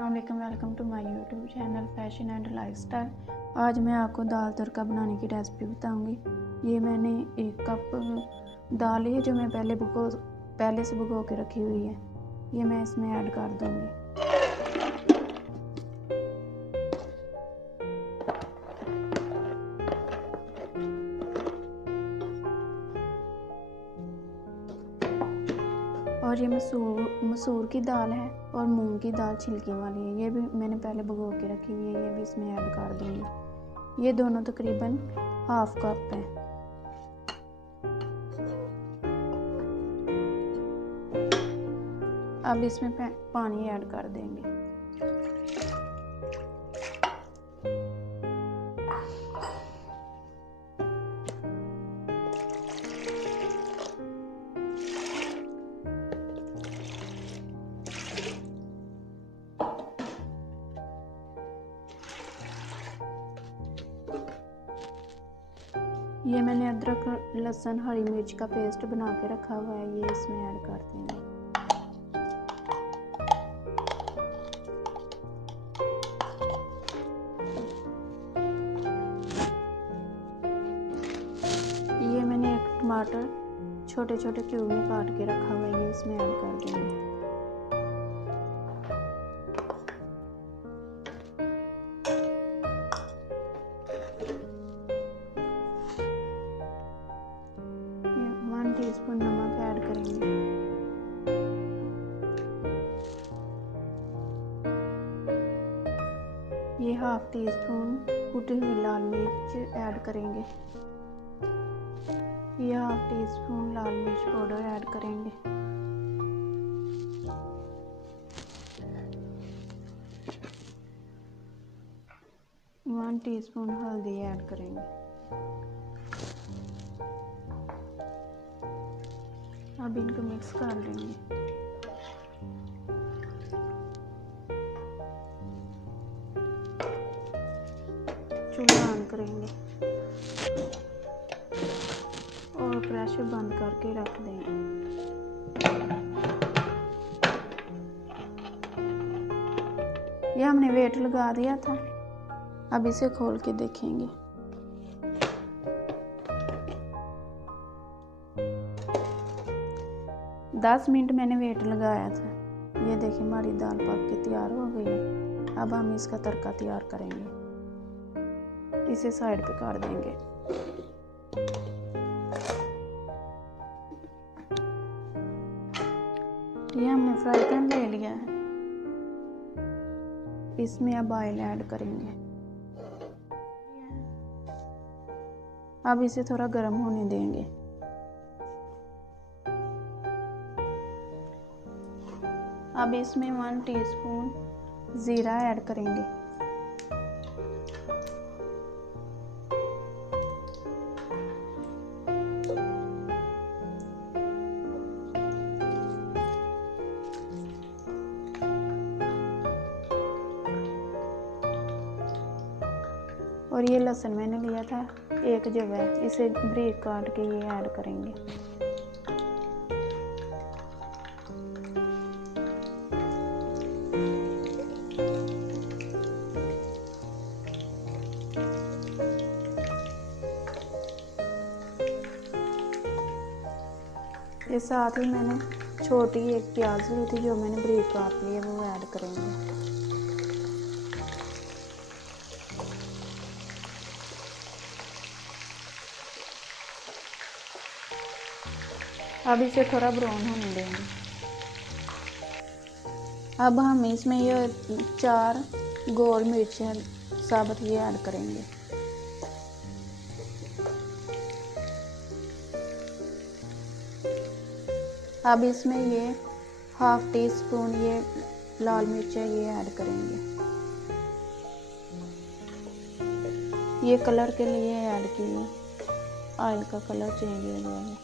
अस्सलामुअलैकुम, welcome to my YouTube channel fashion and lifestyle. आज मैं आपको दाल तड़का बनाने की रेसिपी बताऊंगी। ये मैंने 1 कप दाल है जो मैं पहले से भिगो के रखी हुई है। ये मैं इसमें ऐड कर दूंगी। और ये मसूर की दाल है और मूंग की दाल छिलकी वाली है। ये भी मैंने पहले भिगो के रखी हुई है। ये भी इसमें ऐड कर दूंगी। ये दोनों तकरीबन 1/2 कप है। अब इसमें पानी ऐड कर देंगे। ये मैंने अदरक लहसुन हरी मिर्च का पेस्ट बना के रखा हुआ है। ये इसमें ऐड कर देंगे। ये मैंने 1 टमाटर छोटे छोटे क्यूब में काट के रखा हुआ है। ये इसमें ऐड कर देंगे। ये 1 टीस्पून नमक ऐड करेंगे। ये 1/2 टीस्पून कुटी हुई लाल मिर्च ऐड करेंगे। ये 1/2 टीस्पून लाल मिर्च पाउडर ऐड करेंगे। वन टीस्पून हल्दी ऐड करेंगे। अब इनको मिक्स कर लेंगे। चूल्हा ऑन करेंगे और प्रेशर बंद करके रख देंगे। ये हमने वेट लगा दिया था। अब इसे खोल के देखेंगे। दस मिनट मैंने वेट लगाया था। ये देखिए हमारी दाल पक के तैयार हो गई है। अब हम इसका तड़का तैयार करेंगे। इसे साइड पे कर देंगे। ये हमने फ्राई पैन ले लिया है। इसमें अब ऑयल ऐड करेंगे। अब इसे थोड़ा गर्म होने देंगे। अब इसमें 1 टीस्पून जीरा ऐड करेंगे। और ये लहसुन मैंने लिया था 1 जब है, इसे बारीक काट के ये ऐड करेंगे। ये साथ ही मैंने छोटी 1 प्याज ली थी जो मैंने बारीक काट ली है, वो ऐड करेंगे। अब इसे थोड़ा ब्राउन होने देंगे। अब हम इसमें ये 4 गोल मिर्च साबुत ये ऐड करेंगे। अब इसमें ये 1/2 टीस्पून ये लाल मिर्च है, ये ऐड करेंगे। ये कलर के लिए ऐड किए, ऑयल का कलर चेंज हो जाएगा।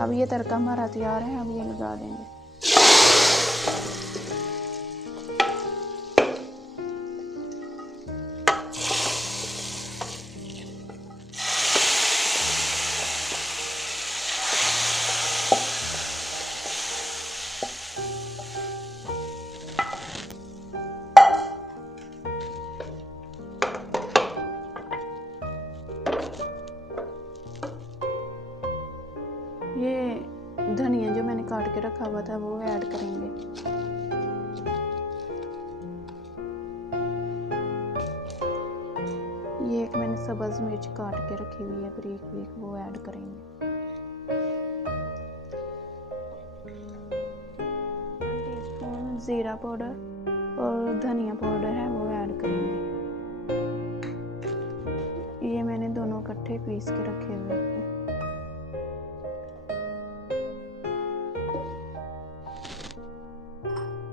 अब ये तड़का हमारा तैयार है। अब ये लगा देंगे। रखा हुआ था वो ऐड करेंगे। ये एक मैंने सब्ज़ मिर्च काट के रखी हुई है बारीक बारीक, वो ऐड करेंगे। 1 टीस्पून ज़ीरा पाउडर और धनिया पाउडर है वो ऐड करेंगे। ये मैंने दोनों इकट्ठे पीस के रखे हुए थे।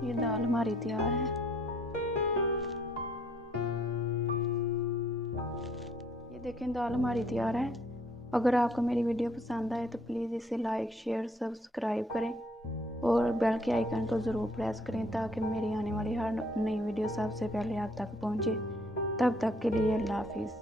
ये दाल हमारी तैयार है। ये देखें दाल हमारी तैयार है। अगर आपको मेरी वीडियो पसंद आए तो प्लीज़ इसे लाइक शेयर सब्सक्राइब करें और बेल के आइकन को ज़रूर प्रेस करें ताकि मेरी आने वाली हर नई वीडियो सबसे पहले आप तक पहुंचे। तब तक के लिए अल्लाह हाफिज़।